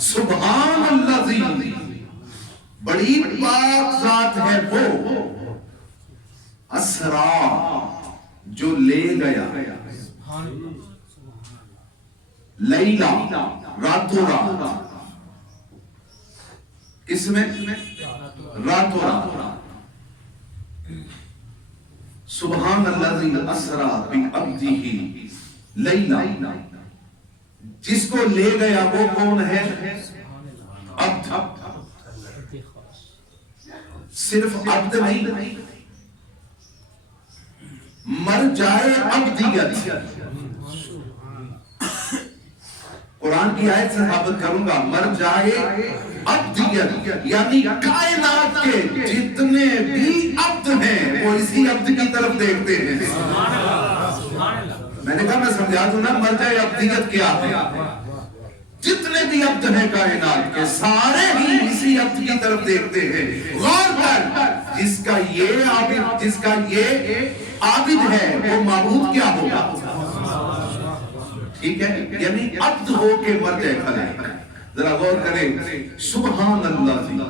سبحان الذی، بڑی پاک ذات ہے وہ، اسرا، جو لے گیا، لیلا، راتوں رات، کس میں؟ راتوں رات. سبحان الذی اسرا بعبدہ لیلا، جس کو لے گیا وہ کون ہے؟ عبد. صرف عبد نہیں، مر جائے عبدیت. قرآن کی آیت سے ثابت کروں گا، مر جائے عبدیت، یعنی کائنات کے جتنے بھی عبد ہیں وہ اسی عبد کی طرف دیکھتے ہیں. میں نے کہا میں سمجھا دوں نا، مر جائے عبدیت کیا ہے. جتنے بھی عبد ہیں کائنات کے، سارے ہی اسی عبد کی طرف دیکھتے ہیں. غور کر، جس کا یہ عابد ہے وہ معبود کیا ہوگا؟ ٹھیک ہے، یعنی عبد ہو کے مر جائے خالق. ذرا غور کریں، سبحان اللہ،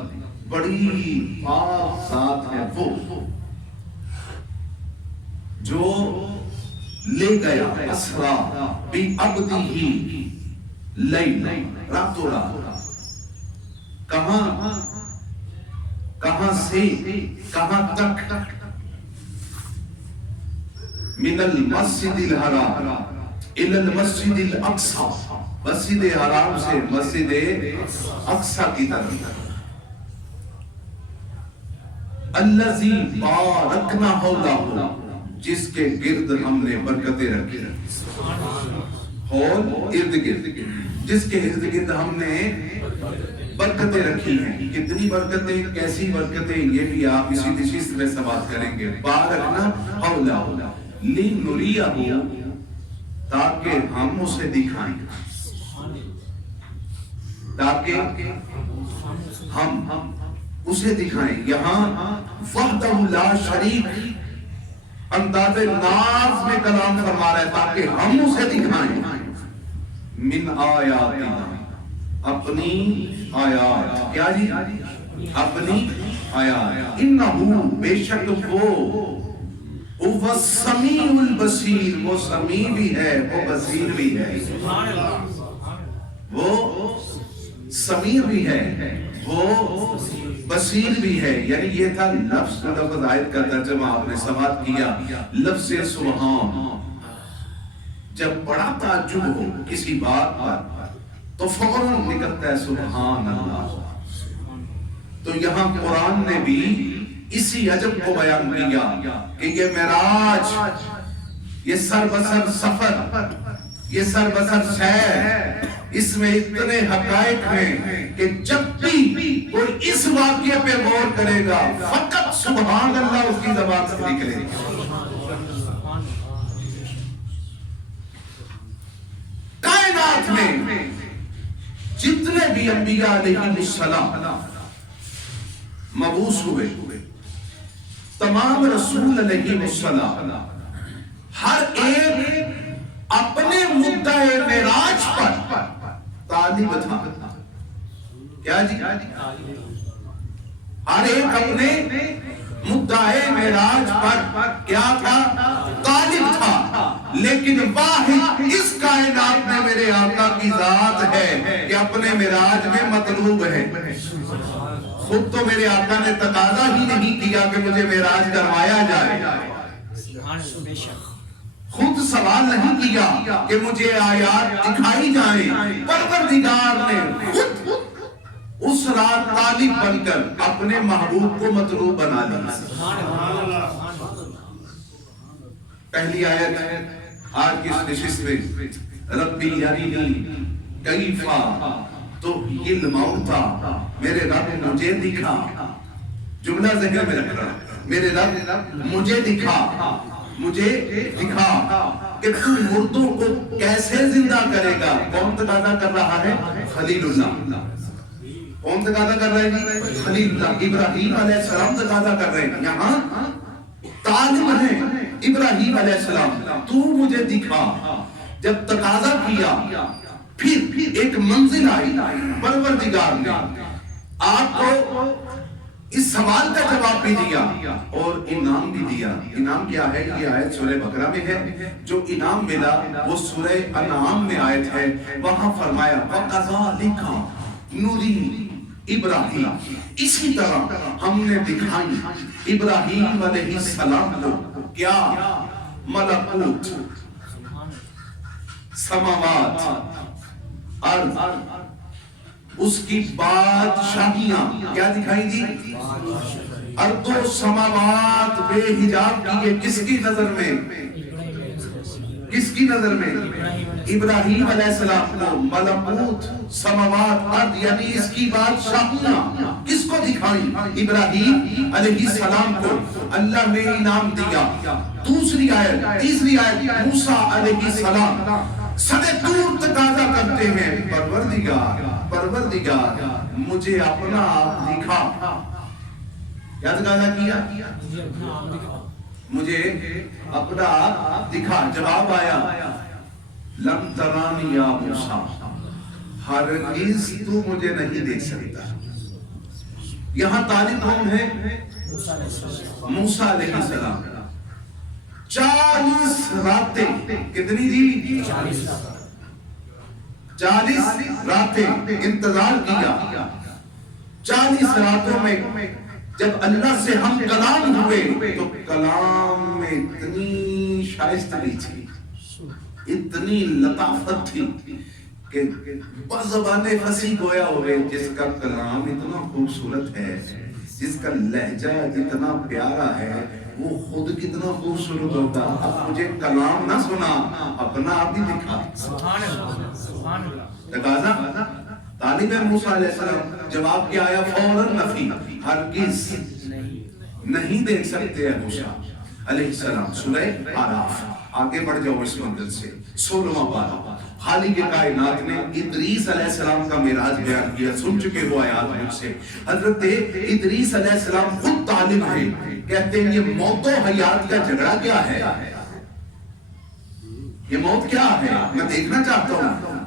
بڑی پاک ذات ہے وہ جو لے گیا، اسرا بعبدہ لیلا، راتوں رات. کہاں سے کہاں تک؟ من المسجد الحرام الی المسجد الاقصی، مسجد حرام سے مسجد اقصی کی طرف. الذی بارکنا حولہ، جس کے گرد ہم نے برکتیں رکھی. حول ارد گرد، جس کے ارد گرد ہم نے برکتیں رکھی ہیں. کتنی برکتیں، کیسی برکتیں، یہ بھی آپ اسی نشست میں سماعت کریں گے. بارکنا حولہ لنریہ، تاکہ ہم اسے دکھائیں، تاکہ ہم اسے دکھائیں. یہاں وحدہ لا شریک انداز ناز میں کلام فرما رہا ہے، تاکہ ہم اسے دکھائیں. من آیاتنا، اپنی آیات. کیا جی؟ اپنی آیات. انہو، بے شک وہ السمیع البصیر، وہ سمیع بھی ہے، وہ بصیر بھی ہے. وہ سمیع بھی ہے، وہ بصیر بھی ہے. یعنی یہ تھا لفظ آیت کا ترجمہ آپ نے سماعت کیا. لفظ سبحان، جب بڑا تعجب ہو کسی بات پر تو فوراً نکلتا ہے سبحان اللہ. تو یہاں قرآن نے بھی اسی عجب کو بیان کیا کہ یہ معراج، یہ سر بسر سفر، یہ سر بسر سیر، اس میں اتنے حقائق ہیں کہ جب بھی کوئی اس واقعے پہ غور کرے گا فقط سبحان اللہ اس کی زبان سے نکلے گا. کائنات میں جتنے بھی انبیاء علیہ السلام مبعوث ہوئے، تمام رسول علیہ السلام، ہر ایک اپنے مدعے معراج پر طالب تھا. کیا جی؟ ہر ایک اپنے مدعے معراج پر کیا تھا؟ طالب تھا. لیکن واحد اس کائنات میں میرے آقا کی ذات ہے کہ اپنے معراج میں مطلوب ہے. خود تو میرے آقا نے تقاضا ہی نہیں کیا کہ مجھے معراج کروایا جائے، خود سوال نہیں کیا کہ مجھے آیات دکھائی جائیں. پروردگار نے خود اس رات طالب بن کر اپنے محبوب کو مطلوب بنا لیا. پہلی آیت آج کی اس نشست میں، ربی ارینی کیف تحیی الموتیٰ، میرے رب مجھے دکھا. جملہ ذہن میں رکھ رہا، میرے رب مجھے دکھا، مجھے دکھا کہ تو مردوں کو کیسے زندہ کرے گا. کون تقاضا کر رہا ہے؟ خلیل اللہ. کون تقاضا کر رہے ہیں؟ خلیل اللہ. ابراہیم علیہ السلام تقاضا کر رہے ہیں. یہاں طالب ہیں ابراہیم علیہ السلام، تو مجھے دکھا. جب تقاضا کیا پھر ایک منزل آئی پروردگار نے آپ کو اس سوال کا جواب بھی دیا اور انعام بھی دیا. انعام کیا ہے؟ یہ آیت سورہ بقرہ میں ہے. جو انعام ملا وہ سورہ انعام میں آیت ہے. وہاں فرمایا وَكَذَلِكَ نُرِي ابراہیم، اسی طرح ہم نے دکھائی ابراہیم علیہ السلام کو کیا؟ ملکوت، سماوات، ارض، اس کی بادشاہیاں کیا دکھائی دی؟ ارض و سماوات بے حجاب کیے. کس کی نظر میں؟ کس کی نظر میں؟ ابراہیم علیہ السلام کو ملکوت، سماوات، ارض یعنی اس کی بادشاہیاں کس کو دکھائی؟ ابراہیم علیہ السلام کو اللہ نے انعام دیا. دوسری آیت، تیسری آیت، موسیٰ علیہ السلام صدے دور تقاضا کرتے ہیں پروردگار پروردگار مجھے اپنا آپ دکھا. کیا تقاضا کیا؟ مجھے اپنا آپ دکھا. جواب آیا لن ترانی یا موسیٰ، ہرگز تو مجھے نہیں دیکھ سکتا. یہاں طالب کون ہے؟ موسیٰ علیہ السلام. 40 راتیں، کتنی جی؟ 40 راتیں انتظار کیا. 40 راتوں میں جب اللہ سے ہم کلام ہوئے تو کلام میں اتنی شائستگی تھی، اتنی لطافت تھی کہ بزبان فصیح گویا ہوئے جس کا کلام اتنا خوبصورت ہے، جس کا لہجہ اتنا پیارا ہے، وہ خود کتنا خوبصورت ہوتا. اب مجھے کلام نہ سنا، اپنا آپ ہی دکھا. تقاضا طالب موسیٰ علیہ السلام. جواب کیا آیا؟ فوراً نفی، ہرگز نہیں دیکھ سکتے ہیں موسیٰ علیہ السلام. سورہ آراف. آگے بڑھ جاؤ اس منزل سے. 16واں پارہ. خالق کائنات نے ادریس علیہ السلام کا معراج بیان کیا. سن چکے ہو آیات مجھ سے. حضرت ادریس علیہ السلام خود طالب ہیں. کہتے ہیں یہ موت و حیات کا جھگڑا کیا ہے؟ یہ موت کیا ہے؟ میں دیکھنا چاہتا ہوں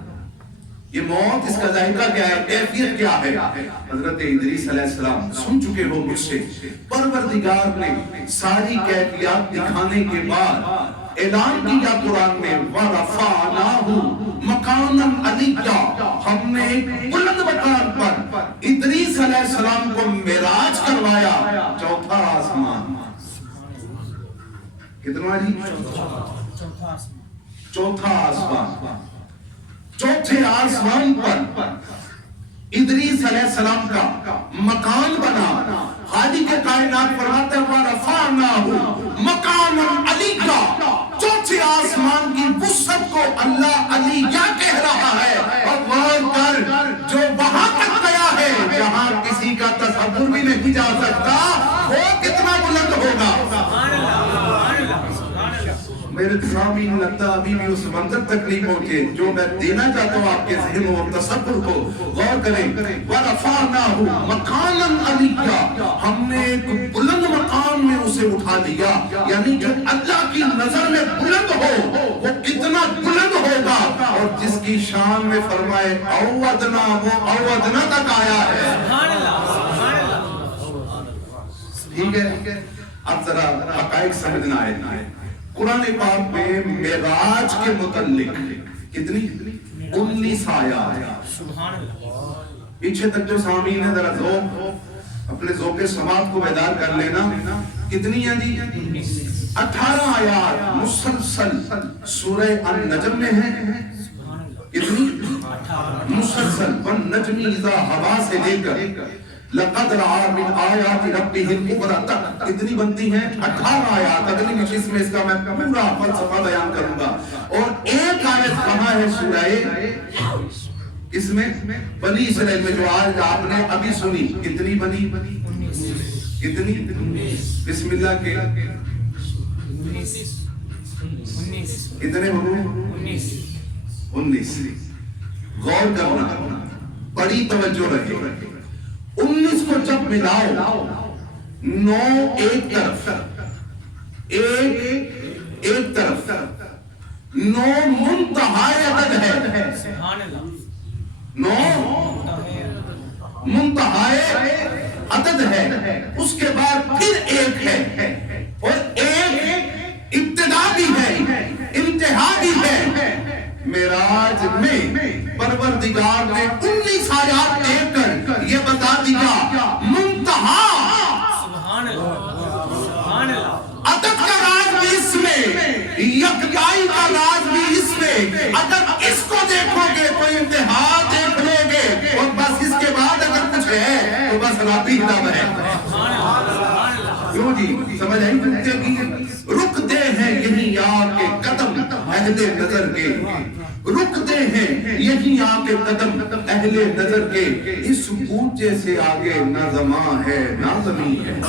یہ موت، اس کا ذائقہ کیا ہے، کیفیت کیا ہے. حضرت ادریس علیہ السلام سن چکے ہو مجھ سے. پروردگار نے ساری کیفیات دکھانے کے بعد اعلان کیا قرآن میں وَرَفَعْنَاهُ مَقَامًا عَلِيًّا، ہم نے بلند مقام پر ادریس علیہ السلام کو معراج کروایا. چوتھا آسمان. کتنا جی؟ چوتھا آسمان. چوتھے آسمان پر ادریس علیہ السلام کا مکان بنا. خالق کائنات فرماتا ہے وَرَفَعْنَاهُ مَقَامًا عَلِيًّا. چوتھے آسمان کی وسعت کو اللہ علیہ کہہ رہا ہے. اور غور کر، جو وہاں تک گیا ہے جہاں کسی کا تصور بھی نہیں جا سکتا، وہ کتنا بلند ہوگا. میرے سامعین لگتا ابھی بھی اس منظر تک نہیں پہنچے جو میں دینا چاہتا ہوں آپ کے ذہن اور تصور کو. غور کریں. وَرَفَعْنَاهُ مَقَامًا عَلِيًّا، ہم نے ایک بلند مقام میں اسے اٹھا لیا. یعنی جو اللہ کی نظر میں بلند ہو وہ کتنا بلند ہوگا. اور جس کی شان میں فرمائے اوّدنا، وہ اوّدنا تک آیا ہے. ٹھیک ہے. اب ذرا حقائق سمجھنا ہے. قرآن پاک میں معراج کے متعلق کتنی؟ 19 آیات. پیچھے تک جو سامعین ہے ذرا ذوق، اپنے ذوق سماعت کو بیدار کر لینا. کتنی ہیں جی؟ 18 آیات مسلسل سورہ النجم میں ہیں. کتنی؟ مسلسل. والنجم اذا ہوا سے لے کر لقد رأى من آیات ربه الکبریٰ تک کتنی بنتی ہیں؟ 18 آیات. اگلی نشست میں اس کا میں پورا فلسفہ بیان کروں گا. اور ایک آیت کہاں ہے سورہ اس میں بنی اسرائیل میں جو آج آپ نے ابھی سنی. کتنی بنی؟ کتنی؟ بسم اللہ کے کتنے ہو؟ 19. غور کرنا، بڑی توجہ رکھے. 19 کو جب ملاؤ، 9 ایک طرف، ایک طرف، 9 منتہائی عدد ہے. نو منتہائے عدد ہے، اس کے بعد پھر ایک ہے، اور ایک ابتدا بھی ہے انتہا بھی ہے۔ معراج میں پروردگار نے 19 آیات دے کر یہ بتا دیا منتہا عدد کا راز بھی اس میں، یکتائی کا راز بھی اس میں۔ اگر اس کو دیکھو گے تو انتہا دیکھ لو گے، اور بس اس کے بعد اگر کچھ ہے تو بس رب ہی رب ہے۔ کیوں جی سمجھ آئی؟ رکتے ہیں یہی آپ کے قدم اہل نظر کے، رکتے ہیں یہی آپ کے قدم اہل نظر کے، اس اونچے سے آگے نہ زماں ہے نہ زمین ہے۔